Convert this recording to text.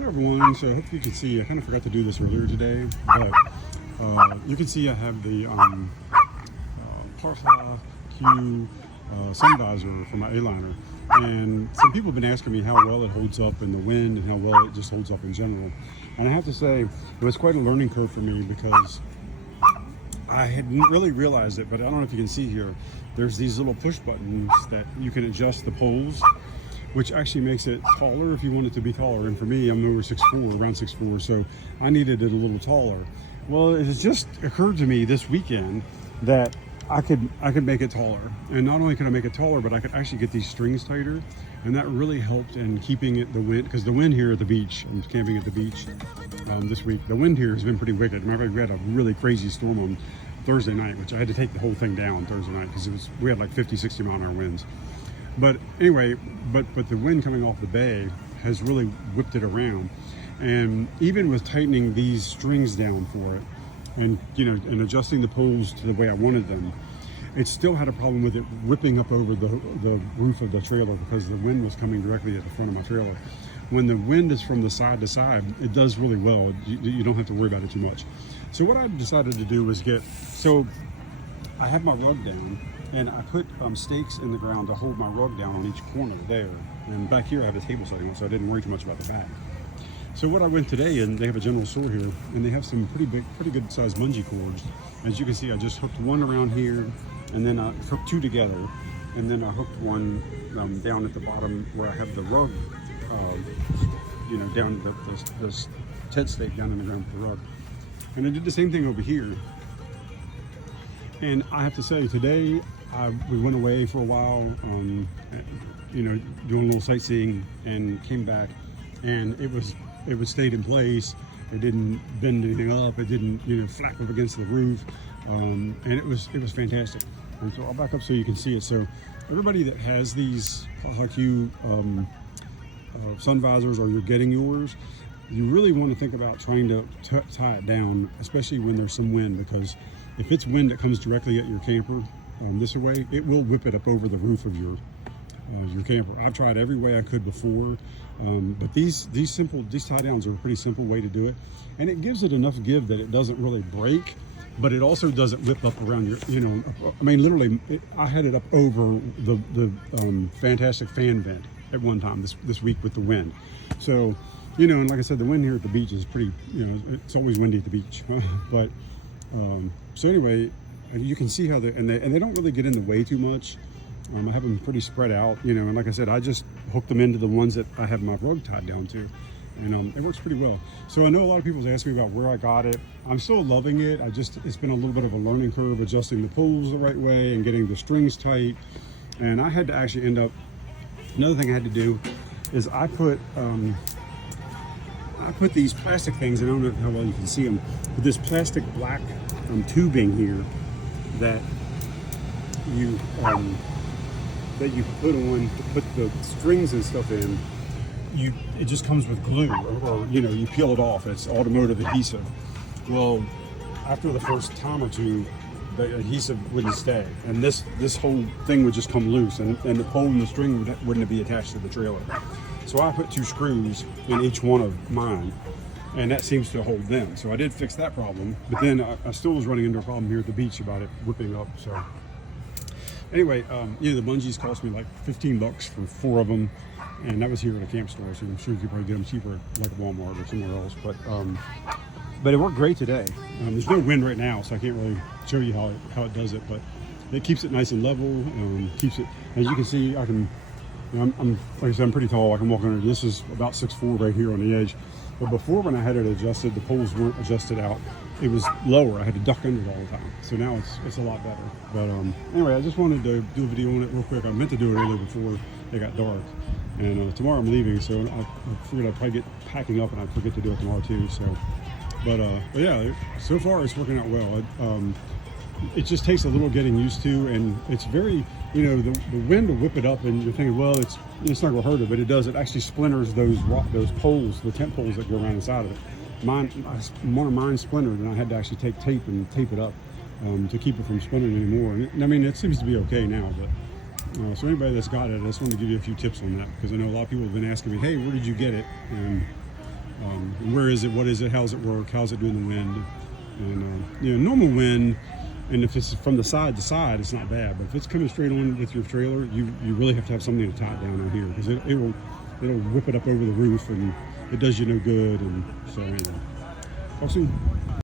Hello everyone, so hopefully you can see, I kind of forgot to do this earlier today, but you can see I have the Paha Que SunVisor for my Aliner, and some people have been asking me how well it holds up in the wind and how well it just holds up in general. And I have to say, it was quite a learning curve for me because I hadn't really realized it, but I don't know if you can see here, there's these little push buttons that you can adjust the poles, which actually makes it taller if you want it to be taller. And for me, I'm over 6'4", around 6'4", so I needed it a little taller. Well, it has just occurred to me this weekend that I could make it taller. And not only could I make it taller, but I could actually get these strings tighter. And that really helped in keeping it the wind, because the wind here at the beach, I'm camping at the beach this week, the wind here has been pretty wicked. Matter of fact, we had a really crazy storm on Thursday night, which I had to take the whole thing down Thursday night because we had like 50, 60 mile an hour winds. But anyway, but the wind coming off the bay has really whipped it around. And even with tightening these strings down for it and, and adjusting the poles to the way I wanted them, it still had a problem with it whipping up over the roof of the trailer because the wind was coming directly at the front of my trailer. When the wind is from the side to side, it does really well. You don't have to worry about it too much. So what I decided to do was so I have my rug down, and I put stakes in the ground to hold my rug down on each corner there. And back here I have a table setting, so I didn't worry too much about the back. So what I went today, and they have a general store here, and they have some pretty good sized bungee cords. As you can see, I just hooked one around here, and then I hooked two together, and then I hooked one down at the bottom where I have the rug, down this tent stake down in the ground for the rug. And I did the same thing over here. And I have to say, today we went away for a while, doing a little sightseeing, and came back, and it stayed in place. It didn't bend anything up. It didn't flap up against the roof, and it was fantastic. And so I'll back up so you can see it. So everybody that has these Paha Que SunVisors, or you're getting yours, you really want to think about trying to tie it down, especially when there's some wind, because if it's wind that comes directly at your camper this way, it will whip it up over the roof of your camper. I've tried every way I could before, but these tie downs are a pretty simple way to do it, and it gives it enough give that it doesn't really break, but it also doesn't whip up around your, I mean, literally, I had it up over the fantastic fan vent at one time this week with the wind. So, and like I said, the wind here at the beach is pretty, it's always windy at the beach, but. So anyway, you can see how they don't really get in the way too much. I have them pretty spread out, and like I said, I just hook them into the ones that I have my rug tied down to, and it works pretty well. So I know a lot of people ask me about where I got it. I'm still loving it. It's been a little bit of a learning curve adjusting the poles the right way and getting the strings tight. And I had to actually another thing I had to do is I put these plastic things, and I don't know how well you can see them, but this plastic black tubing here that you put on to put the strings and stuff in. It just comes with glue, or you peel it off. It's automotive adhesive. Well, after the first time or two, the adhesive wouldn't stay, and this whole thing would just come loose, and the pole and the string wouldn't be attached to the trailer. So I put 2 screws in each one of mine, and that seems to hold them. So I did fix that problem, but then I still was running into a problem here at the beach about it whipping up. So anyway, the bungees cost me like $15 for 4 of them, and that was here at a camp store. So I'm sure you could probably get them cheaper like Walmart or somewhere else. But it worked great today. There's no wind right now, so I can't really show you how it does it, but it keeps it nice and level. Keeps it, as you can see, I'm like I said, I'm pretty tall. I can walk under. This is about 6'4" right here on the edge. But before, when I had it adjusted, the poles weren't adjusted out. It was lower. I had to duck under it all the time. So now it's a lot better. But anyway, I just wanted to do a video on it real quick. I meant to do it earlier before it got dark. And tomorrow I'm leaving, so I figured I'd probably get packing up and I'd forget to do it tomorrow too. So, but yeah, so far it's working out well. It just takes a little getting used to, and it's very, the wind will whip it up, and you're thinking, well, it's not gonna hurt it, but it does. It actually splinters those poles, the tent poles that go around inside of it. One of mine splintered, and I had to actually take tape and tape it up to keep it from splintering anymore. And I mean, it seems to be okay now, but so anybody that's got it, I just wanted to give you a few tips on that, because I know a lot of people have been asking me, hey, where did you get it? And Where is it? What is it? How does it work? How's it doing the wind? And normal wind, and if it's from the side to side, it's not bad. But if it's coming straight on with your trailer, you really have to have something to tie it down on here, because it'll whip it up over the roof, and it does you no good. And so anyway, talk soon.